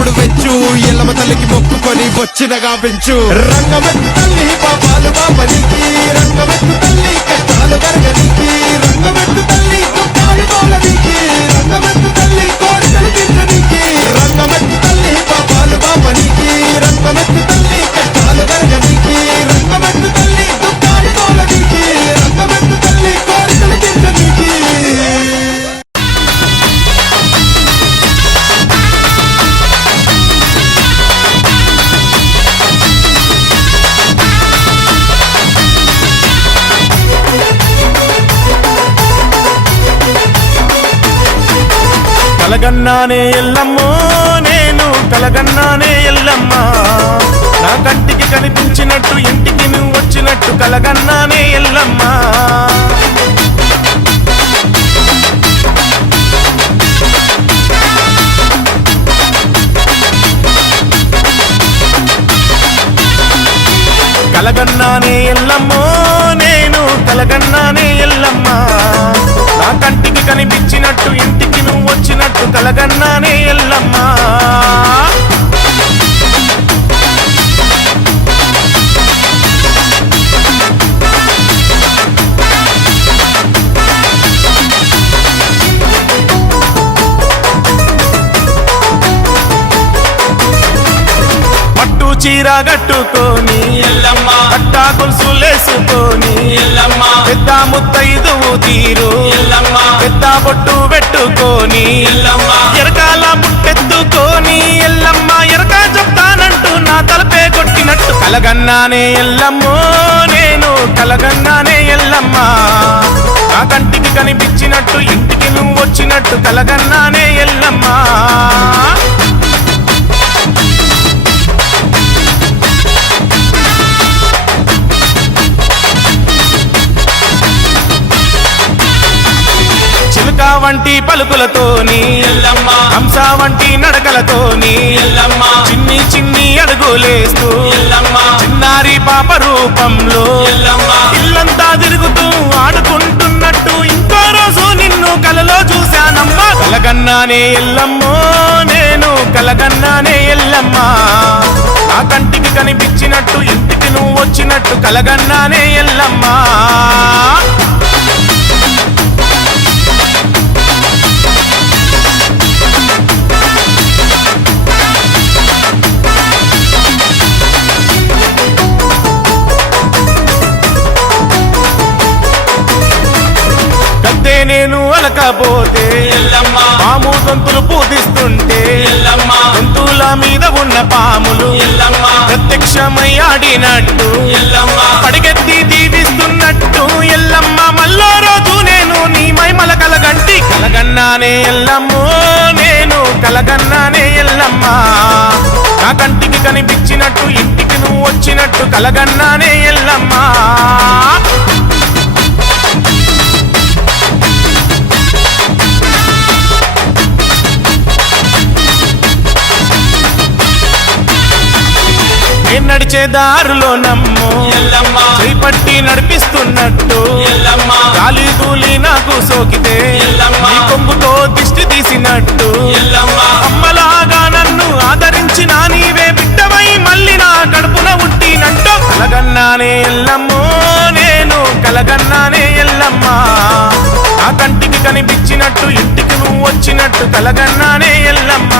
ఎప్పుడు వెచ్చు ఎల్లమ్మ తల్లికి మొక్కుకొని వచ్చినగా పెంచు రంగమెత్తు తల్లి పాపాలు బాపనికి రంగమెత్తు తల్లి కష్టాలు కరగనికి రంగమెత్తు తల్లి దుఃఖాలు తోలనికి రంగమెత్తు తల్లి కోరికలు తీర్చనికి రంగమెత్తు తల్లి పాపాలు బాపనికి రంగమెత్తు తల్లి కష్టాలు కరగనికి రంగమెత్తు తల్లి దుఃఖాలు తోలనికి రంగమెత్తు తల్లి కోరికలు తీర్చనికి కలగన్నానే ఎల్లమ్మో నేను కలగన్నానే ఎల్లమ్మ నా కంటికి కనిపించినట్టు ఇంటికి నువ్వు వచ్చినట్టు కలగన్నానే ఎల్లమ్మ కలగన్నానే ఎల్లమ్మో నేను కలగన్నానే ఎల్లమ్మ నా కంటికి కనిపించినట్టు ఇంటికి నువ్వు వచ్చినట్టు కలగన్నానే ఎల్లమ్మ పట్టు చీర కట్టుకొని ఎల్లమ్మ పట్టా గొలుసులేసుకొని ఎల్లమ్మ పెద్ద ముత్తైదువు తీరు ఎల్లమ్మ పెద్ద బొట్టు పెట్టుకొని ఎల్లమ్మ ఎరకాల ముట్టెత్తుకొని ఎల్లమ్మ ఎరక చెప్తానంటూ నా తలపే కొట్టినట్టు కలగన్నానే ఎల్లమ్మో నేను కలగన్నానే ఎల్లమ్మ నా కంటికి కనిపించినట్టు ఇంటికి నువ్వు వచ్చినట్టు కలగన్నానే ఎల్లమ్మ చిలుక వంటి పలుకులతోని ఎల్లమ్మ హంస వంటి నడకలతోని ఎల్లమ్మ చిన్ని చిన్ని అడుగులేస్తూ ఎల్లమ్మ చిన్నారి పాప రూపంలో ఎల్లమ్మ ఇల్లంతా తిరుగుతూ ఆడుకుంటున్నట్టు ఇంకో రోజు నిన్ను కలలో చూశానమ్మా కలగన్నానే ఎల్లమ్మో నేను కలగన్నానే ఎల్లమ్మ నా కంటికి కనిపించినట్టు ఇంటికి నువ్వు వచ్చినట్టు కలగన్నానే ఎల్లమ్మ కద్దే నేను అలకపోతే ఎల్లమ్మ పాము గొంతులు పూజిస్తుంటే ఎల్లమ్మ గొంతుల మీద ఉన్న పాములు ఎల్లమ్మ ప్రత్యక్షమై ఆడినట్టు ఎల్లమ్మ పడిగెత్తి దీవిస్తున్నట్టు ఎల్లమ్మ మల్లో రోజు నేను నీ మైమల కలగంటి కలగన్నానే ఎల్లమ్మో నేను కలగన్నానే ఎల్లమ్మ నా కంటికి కనిపించినట్టు ఇంటికి నువ్వు వచ్చినట్టు కలగన్నానే ఎల్లమ్మ నేను నడిచే దారులో నమ్ము ఎల్లమ్మ చేపట్టి నడిపిస్తున్నట్టు ఎల్లమ్మ గాలి కూలి నాకు సోకితే ఎల్లమ్మ నీ కొంగుతో దిష్టి తీసినట్టు ఎల్లమ్మ అమ్మలాగా నన్ను ఆదరించిన నీవే బిడ్డవై మళ్ళీ నా కడుపున పుట్టినట్టు కలగన్నానే ఎల్లమ్మో నేను కలగన్నానే ఎల్లమ్మ నా కంటికి కనిపించినట్టు ఇంటికి నువ్వు వచ్చినట్టు కలగన్నానే ఎల్లమ్మ